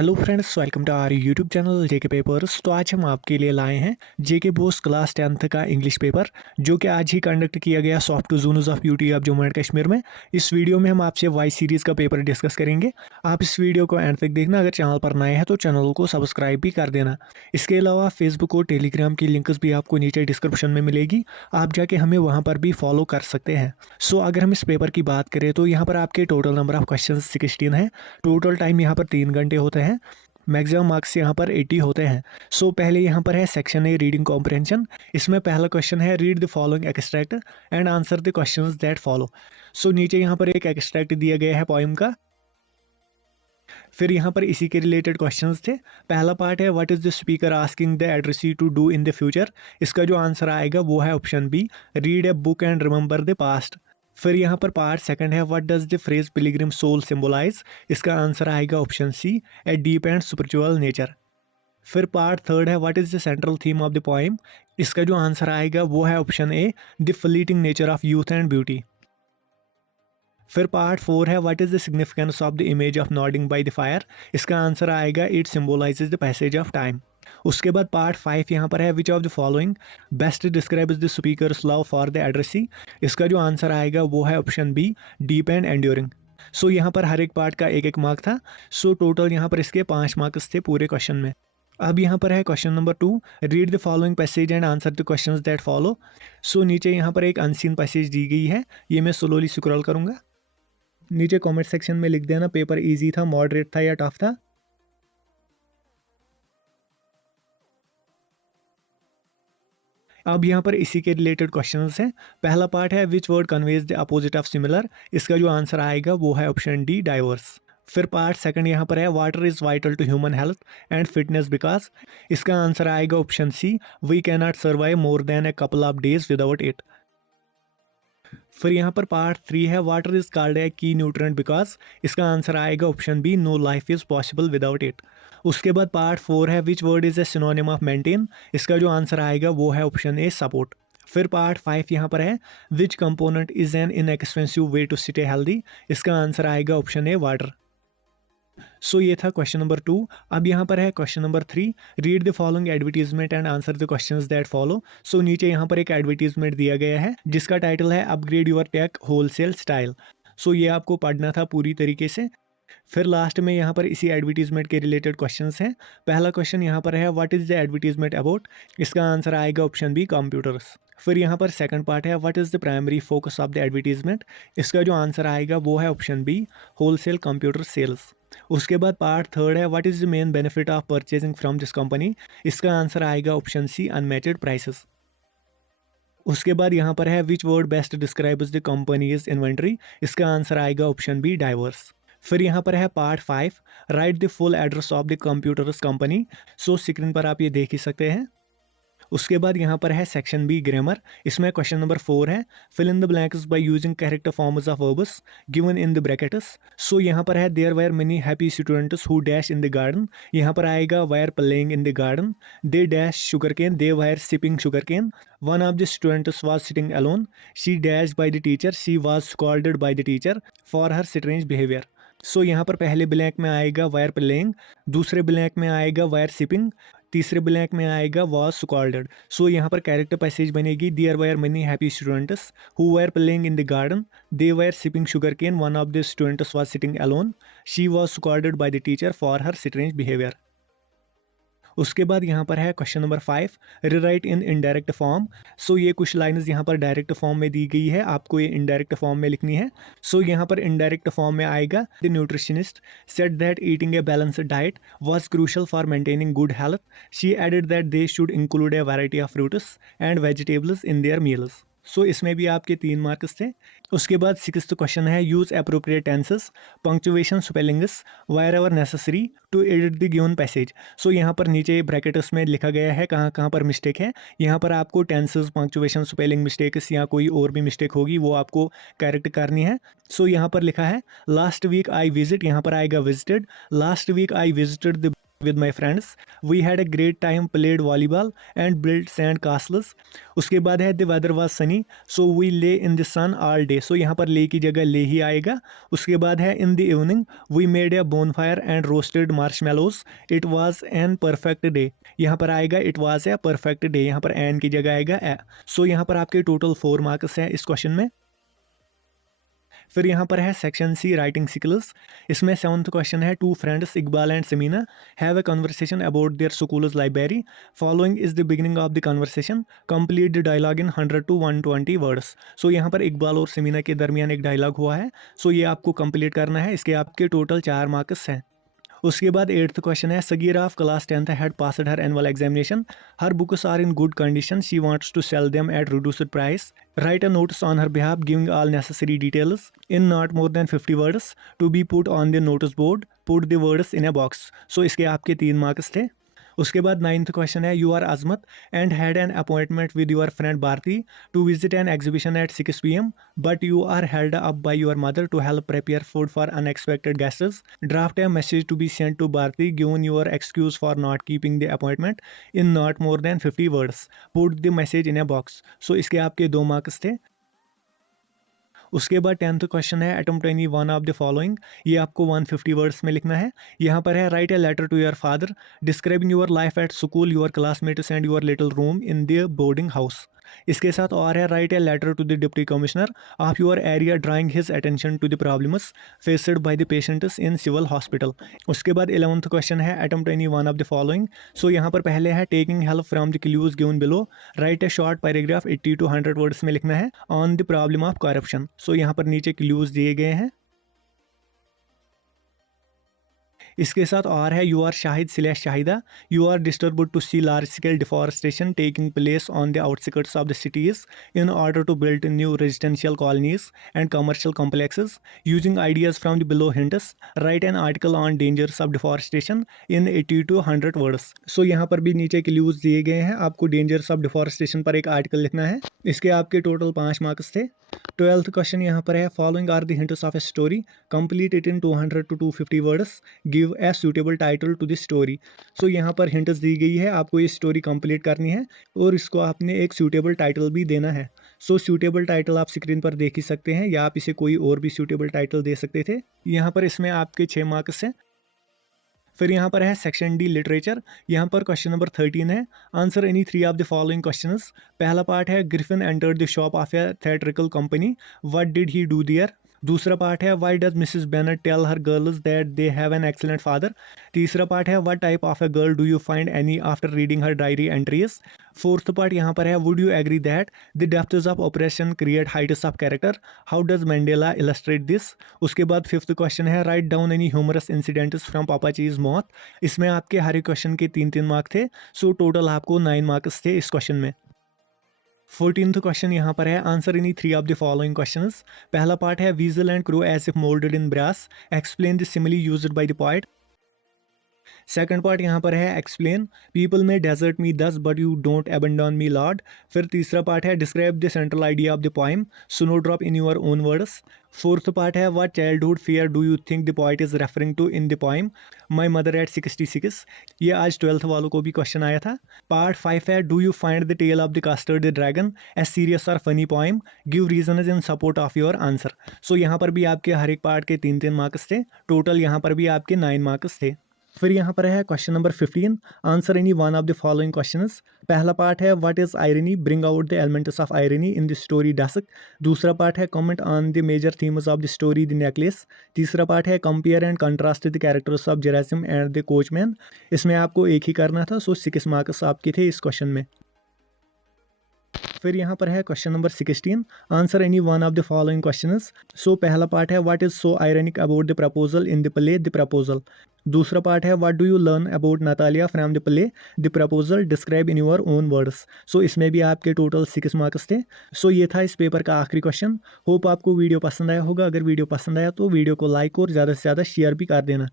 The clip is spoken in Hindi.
Hello friends, welcome to our YouTube channel JK papers. तो आज हम आपके लिए लाए हैं जेके बोस क्लास 10th का इंग्लिश पेपर, जो कि आज ही कंडक्ट किया गया soft zones of UT of Jammu and Kashmir में। इस वीडियो में हम आपसे वाई सीरीज़ का पेपर डिस्कस करेंगे। आप इस वीडियो को एंड तक देखना। अगर चैनल पर नए हैं तो चैनल को सब्सक्राइब भी कर देना। इसके अलावा फेसबुक और टेलीग्राम की लिंक्स भी आपको नीचे डिस्क्रिप्शन में मिलेगी, आप जाके हमें वहाँ पर भी फॉलो कर सकते हैं। सो अगर हम इस पेपर की बात करें तो यहाँ पर आपके टोटल नंबर ऑफ क्वेश्चन 16 है। टोटल टाइम यहाँ पर 3 घंटे होते हैं। मैक्सिमम मार्क्स यहाँ पर 80 होते हैं। सो पहले यहाँ पर है सेक्शन ए रीडिंग कॉम्प्रहेंशन। इसमें पहला क्वेश्चन है read the following extract and answer the questions that follow. So नीचे यहाँ पर एक एक्सट्रैक्ट दिया गया है पोएम का। फिर यहाँ पर इसी के रिलेटेड क्वेश्चंस थे। पहला पार्ट है what is the speaker asking the addressee to do in the future. इसका जो आंसर आएगा वो है option B, read a book and remember the past. फिर यहाँ पर पार्ट सेकंड है what does the phrase pilgrim soul symbolise. इसका आंसर आएगा option C, a deep and spiritual nature. फिर पार्ट थर्ड है what is the central theme of the poem. इसका जो आंसर आएगा वो है option A, the fleeting nature of youth and beauty. फिर पार्ट फोर है what is the significance of the image of nodding by the fire. इसका आंसर आएगा it symbolizes the passage of time. उसके बाद पार्ट 5 यहाँ पर है which of the following best describe the speaker's love for the addressee. इसका जो आंसर आएगा वो है option B, deep and enduring. So यहाँ पर हर एक पार्ट का एक एक मार्क था। सो टोटल यहाँ पर इसके 5 मार्क्स थे पूरे क्वेश्चन में। अब यहाँ पर है question number 2, read the following passage and answer the questions that follow. So नीचे यहाँ पर एक अनसीन पैसेज दी गई है, ये मैं स्लोली स्क्रॉल करूँगा। नीचे कमेंट सेक्शन में लिख देना पेपर इजी था, मॉडरेट था या टफ था। अब यहाँ पर इसी के रिलेटेड क्वेश्चंस हैं। पहला पार्ट है which word conveys the opposite of similar. इसका जो आंसर आएगा वो है ऑप्शन डी, डाइवर्स। फिर पार्ट सेकंड यहाँ पर है water is vital to human health and fitness because. इसका आंसर आएगा option C, we can not survive more than a couple of days without it. फिर यहाँ पर पार्ट 3 है water is called a key nutrient because. इसका आंसर आएगा option B, no life is possible without it. उसके बाद पार्ट 4 है which word is a synonym of maintain. इसका जो आंसर आएगा वो है ऑप्शन ए, सपोर्ट। फिर पार्ट 5 यहाँ पर है which component is an inexpensive way to stay healthy. इसका आंसर आएगा ऑप्शन ए, वाटर। सो ये था क्वेश्चन नंबर 2। अब यहाँ पर है question number 3, read the following advertisement and answer the questions that follow. So नीचे यहाँ पर एक एडवर्टीजमेंट दिया गया है जिसका टाइटल है upgrade your tech wholesale style. So ये आपको पढ़ना था पूरी तरीके से। फिर लास्ट में यहाँ पर इसी एडवर्टीजमेंट के रिलेटेड क्वेश्चंस हैं। पहला क्वेश्चन यहाँ पर है what is the advertisement about. इसका आंसर आएगा ऑप्शन बी, कंप्यूटर्स। फिर यहाँ पर सेकंड पार्ट है what is the primary focus of the advertisement. इसका जो आंसर आएगा वो है option B, wholesale computer sales. उसके बाद पार्ट थर्ड है what is the main benefit of purchasing from this company. इसका आंसर आएगा ऑप्शन सी, अनमैचड प्राइसेस। उसके बाद यहाँ पर है which word best describes the companies inventory. इसका आंसर आएगा ऑप्शन बी, डाइवर्स। फिर यहाँ पर है part 5, right the full address of the computers company. So screen पर आप ये देख ही सकते हैं। उसके बाद यहाँ पर है सेक्शन बी, ग्रामर। इसमें क्वेश्चन नंबर 4 है fill in the blanks by using correct forms of verbs given in the brackets. So यहाँ पर है there were many happy students who dash in the garden. यहाँ पर आएगा were playing in the garden, they dash sugar cane, they were sipping sugar cane, one of the students was sitting alone, she dash by the teacher, she was scolded by the teacher for her strange behaviour. So यहाँ पर पहले ब्लैंक में आएगा वायर प्लेइंग, दूसरे ब्लैंक में आएगा वायर सिपिंग, तीसरे ब्लैंक में आएगा वाज स्कॉल्डेड। सो यहाँ पर कैरेक्टर पैसेज बनेगी there were many happy students who were playing in the garden, they were sipping sugar cane, one of the students was sitting alone, she was scolded by the teacher for her strange behaviour. उसके बाद यहाँ पर है question number 5, rewrite in indirect form. So ये कुछ लाइन्स यहाँ पर डायरेक्ट फॉर्म में दी गई है, आपको ये इनडायरेक्ट फॉर्म में लिखनी है। सो यहाँ पर इनडायरेक्ट फॉर्म में आएगा the nutritionist said that eating a balanced diet was crucial for maintaining good health, she added that they should include a variety of fruits and vegetables in their meals. So इसमें भी आपके 3 मार्क्स थे। उसके बाद 6th क्वेश्चन है use appropriate tenses, punctuation, spellings wherever necessary to edit the given passage. So यहाँ पर नीचे ब्रैकेट्स में लिखा गया है कहाँ कहाँ पर मिस्टेक है। यहाँ पर आपको टेंसेस, पंक्चुएशन, स्पेलिंग मिस्टेक्स या कोई और भी मिस्टेक होगी वो आपको करेक्ट करनी है। सो यहाँ पर लिखा है लास्ट वीक आई विजिट, यहाँ पर आएगा visited, last week I visited the with my friends. We had a great time, played volleyball and built sand castles. उसके बाद है the weather was sunny, so we lay in the sun all day. So यहाँ पर lay की जगह lay ही आएगा. उसके बाद है in the evening we made a bonfire and roasted marshmallows. It was an perfect day. यहाँ पर आएगा it was a perfect day. यहाँ पर an की जगह आएगा a. So यहाँ पर आपके टोटल 4 मार्क्स हैं इस क्वेश्चन में. फिर यहाँ पर है सेक्शन सी राइटिंग स्किल्स. इसमें 7th क्वेश्चन है two friends Iqbal and Sameena have a conversation about their school's library. Following is the beginning of the conversation. Complete the dialogue in 100 to 120 words. So यहाँ पर इकबाल और समीना के दरमियान एक डायलॉग हुआ है. सो ये आपको कंप्लीट करना है. इसके आपके टोटल 4 मार्क्स हैं. उसके बाद 8th क्वेश्चन है Sagira of class 10th had passed her annual examination. Her books are in good condition. She wants to sell them at reduced price. Write a notice on her behalf giving all necessary details in not more than 50 words to be put on the notice board. Put the words in a box. So इसके आपके 3 मार्क्स थे. उसके बाद 9th क्वेश्चन है you are Azmat and had an appointment with your friend Bharti to visit an exhibition at 6 PM but you are held up by your mother to help prepare food for unexpected guests. Draft a message to be sent to Bharti given your excuse for not keeping the appointment in not more than 50 words. Put the message in a box. So इसके आपके 2 मार्क्स थे. उसके बाद 10th क्वेश्चन है attempt any one of the following. ये आपको 150 वर्ड्स में लिखना है. यहाँ पर है write a letter to your father describing your life at school, your classmates and your little room in the boarding house. इसके साथ और है write a letter to the deputy commissioner of your area drawing his attention to the problems faced by the patients in civil hospital. उसके बाद 11th क्वेश्चन है attempt any one of the following. So यहाँ पर पहले है taking help from the clues given below. Write a short paragraph 80 to 100 words में लिखना है on the problem of corruption. So यहाँ पर नीचे क्लूज दिए गए हैं. इसके साथ और है you are Shahid / Shahida. You are disturbed to see large scale deforestation taking place on the outskirts of the cities in order to build new residential colonies and commercial complexes using ideas from the below hints. Write an article on dangers of deforestation in 80 to 100 words. So यहाँ पर भी नीचे क्लूज दिए गए हैं. आपको डेंजर्स ऑफ डिफॉरेस्टेशन पर एक आर्टिकल लिखना है. इसके आपके टोटल 5 मार्क्स थे. 12th क्वेश्चन यहाँ पर है following are the hints of a story. Complete it in 200 to 250 words. Give a suitable title to the story. So यहाँ पर हिंट्स दी गई है. आपको ये स्टोरी कंप्लीट करनी है और इसको आपने एक सूटेबल टाइटल भी देना है. सो सूटेबल टाइटल आप स्क्रीन पर देख ही सकते हैं या आप इसे कोई और भी सूटेबल टाइटल दे सकते थे. यहाँ पर इसमें आपके 6 मार्क्स हैं. फिर यहाँ पर है सेक्शन डी लिटरेचर. यहाँ पर क्वेश्चन नंबर 13 है answer any 3 of the following questions. पहला पार्ट है Griffin entered the shop of a theatrical company. What did he do there. दूसरा पार्ट है why does Mrs Bennet tell her girls that they have an excellent father. तीसरा पार्ट है what type of a girl do you find any after reading her diary entries. Fourth part यहाँ पर है would you agree that the depths of oppression create heights of character. How does Mandela illustrate this. उसके बाद 5th क्वेश्चन है write down any humorous incidents from Pappachi's moth. इसमें आपके हर एक क्वेश्चन के 3-3 मार्क्स थे. सो टोटल आपको 9 मार्क्स थे इस क्वेश्चन में. 14th क्वेश्चन यहाँ पर है answer any 3 of the following questions. पहला पार्ट है weasel and crow as if moulded in brass. Explain the simile used by the poet. Second part यहाँ पर है explain people may desert me thus but you don't abandon me lord. फिर तीसरा पार्ट है describe the central idea of the poem snowdrop in your own words. Fourth part है what childhood fear do you think the poet is referring to in the poem my mother at 66. ये आज 12th वालों को भी क्वेश्चन आया था. पार्ट 5 है do you find the tale of the custard the dragon a serious or funny poem. Give reason in support of your answer. So यहाँ पर भी आपके हर एक पार्ट के 3-3 मार्क्स थे. टोटल यहाँ पर भी आपके 9 मार्क्स थे. फिर यहाँ पर है question number 15 answer any one of the following questions. पहला पार्ट है what is irony bring out the elements of irony in the story dusk. दूसरा पार्ट है comment on the major themes of the story the necklace. तीसरा पार्ट है compare and contrast the characters of Gerasim and the coachman. इसमें आपको एक ही करना था. सो 6 मार्क्स आपके थे इस क्वेश्चन में. फिर यहाँ पर है question number 16 answer any one of the following questions. So पहला पार्ट है what is so ironic about the proposal in the play the proposal. दूसरा पार्ट है what do you learn about Natalya from the play the proposal describe in your own words. So इसमें भी आपके टोटल 6 मार्क्स थे. सो ये था इस पेपर का आखिरी क्वेश्चन. होप आपको वीडियो पसंद आया होगा. अगर वीडियो पसंद आया तो वीडियो को लाइक और ज़्यादा से ज़्यादा शेयर भी कर देना.